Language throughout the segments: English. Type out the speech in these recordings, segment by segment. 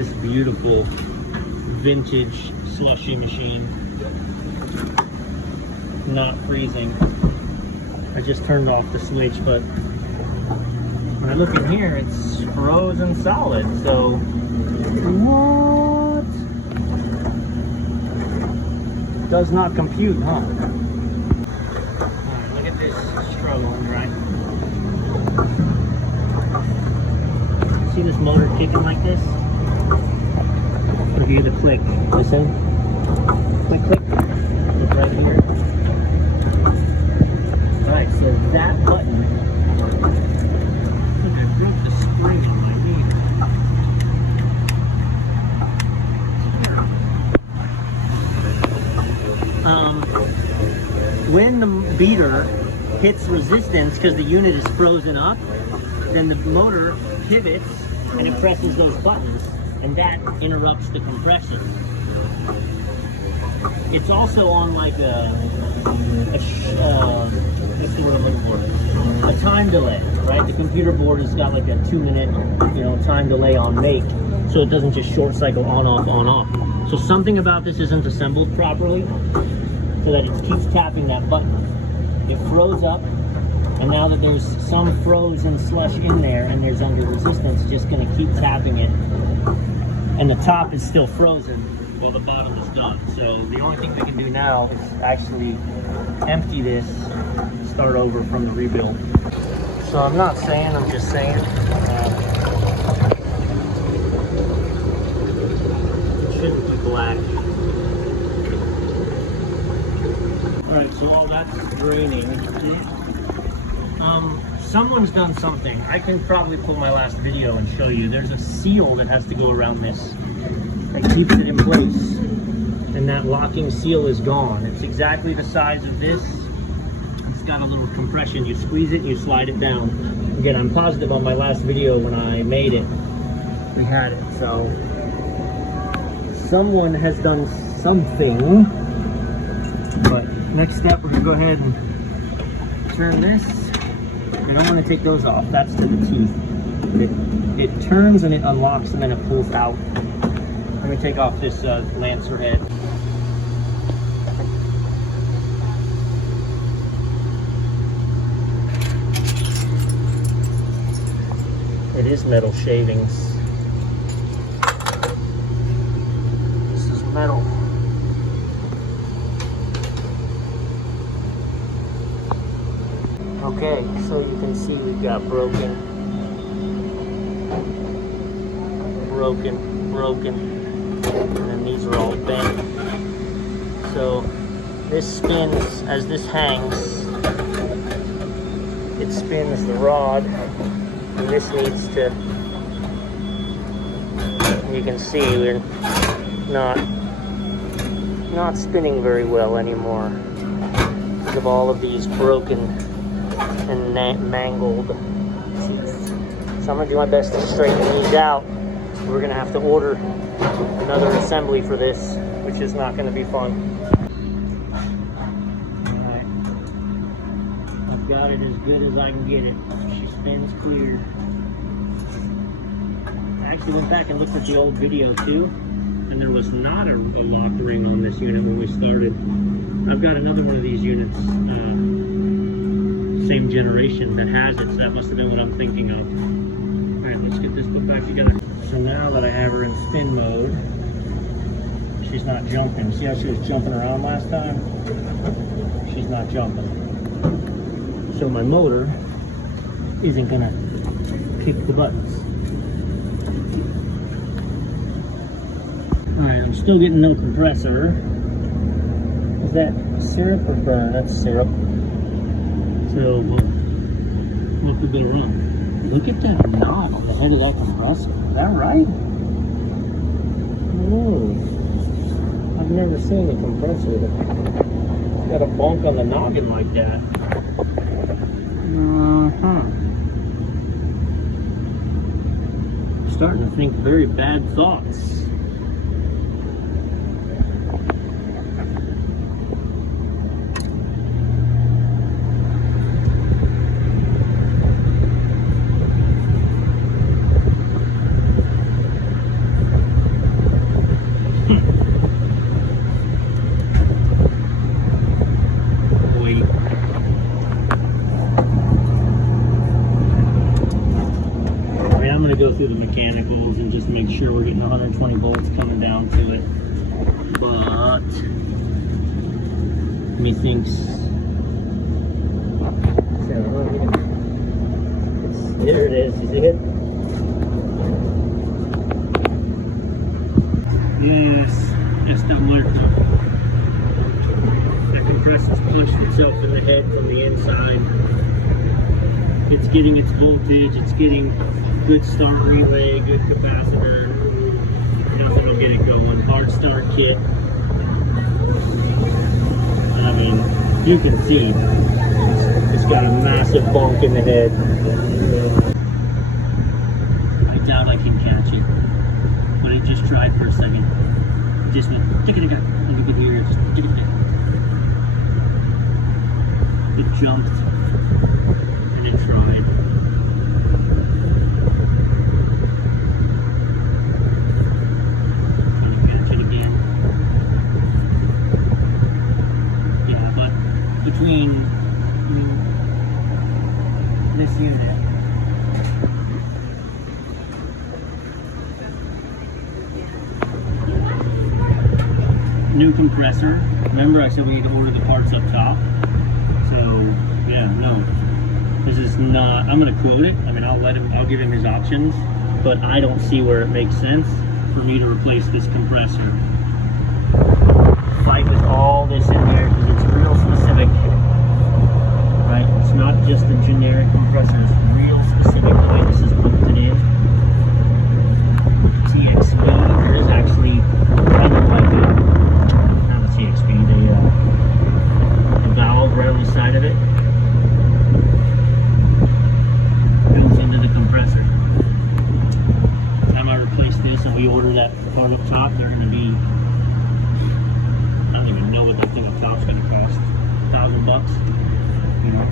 this beautiful vintage slushy machine. Not freezing. I just turned off the switch, but when I look in here, it's frozen solid. So what? Does not compute, huh? Alright, look at this struggling, right? See this motor kicking like this? I'll give you the click. Listen. Click, click. Look right here. Alright, so that button. Look, I broke the spring on my meter. When the beater hits resistance because the unit is frozen up, then the motor pivots and it presses those buttons, and that interrupts the compressor. It's also on like what's the word I'm looking for? A time delay, right? The computer board has got like a 2-minute, time delay on make, so it doesn't just short cycle on off on off. So something about this isn't assembled properly, so that it keeps tapping that button. It froze up, and now that there's some frozen slush in there and there's under resistance, just going to keep tapping it. And the top is still frozen while the bottom is done. So the only thing we can do now is actually empty this, start over from the rebuild. So I'm not saying, I'm just saying. It shouldn't be black. Alright, so all that's draining. Someone's done something. I can probably pull my last video and show you. There's a seal that has to go around this that keeps it in place. And that locking seal is gone. It's exactly the size of this. It's got a little compression. You squeeze it and you slide it down. Again, I'm positive on my last video when I made it, we had it. So someone has done something. But next step, we're gonna go ahead and turn this. I don't want to take those off. That's to the teeth. It turns and it unlocks and then it pulls out. I'm going to take off this Lancer head. It is metal shavings. This is metal. Okay, so you can see we've got broken, and then these are all bent. So this spins, as this hangs, it spins the rod, and this needs to, you can see we're not spinning very well anymore because of all of these broken and mangled teeth. So I'm going to do my best to straighten these out. We're going to have to order another assembly for this, which is not going to be fun. Alright. I've got it as good as I can get it. She spins clear. I actually went back and looked at the old video too, and there was not a lock ring on this unit when we started. I've got another one of these units, same generation, that has it, so that must have been what I'm thinking of. Alright, let's get this put back together. So now that I have her in spin mode, she's not jumping. See how she was jumping around last time? She's not jumping. So my motor isn't gonna kick the buttons. Alright, I'm still getting no compressor. Is that syrup or burn? That's syrup. So we'll have to go run. Look at that knob on the head of that compressor. Is that right? Oh, I've never seen a compressor that got a bonk on the noggin like that. Starting to think very bad thoughts. mechanicals and just make sure we're getting 120 volts coming down to it. But methinks there it is. You see it? Yes, just alert. That compressor's punched itself in the head from the inside. It's getting its voltage, it's getting good start relay, good capacitor. Nothing will get it going. Hard start kit. I mean, you can see it's got a massive bonk in the head. I doubt I can catch it, but it just tried for a second. It just went tick-a-tick. Look at here, just tick-a-tick. It jumped and it tried. Can you catch it again? Yeah, but between this unit new compressor. Remember I said we need to order the parts up top? So yeah, no. This is not, I'm gonna quote it. I mean, I'll give him his options, but I don't see where it makes sense for me to replace this compressor. Fight with all this in there because it's real specific, right? It's not just a generic compressor, it's real specific the way this is bolted in. TXV, there is actually kind of like not a TXV, the valve right on the side of it goes into the compressor. By the time I replace this and we order that part up top, they're going to be, I don't even know what that thing up top's going to cost. $1,000, you know.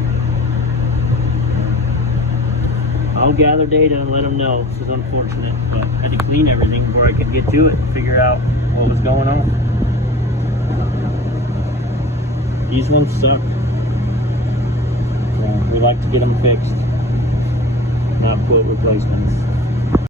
I'll gather data and let them know. This is unfortunate, but I had to clean everything before I could get to it and figure out what was going on. These ones suck. We like to get them fixed, not put replacements.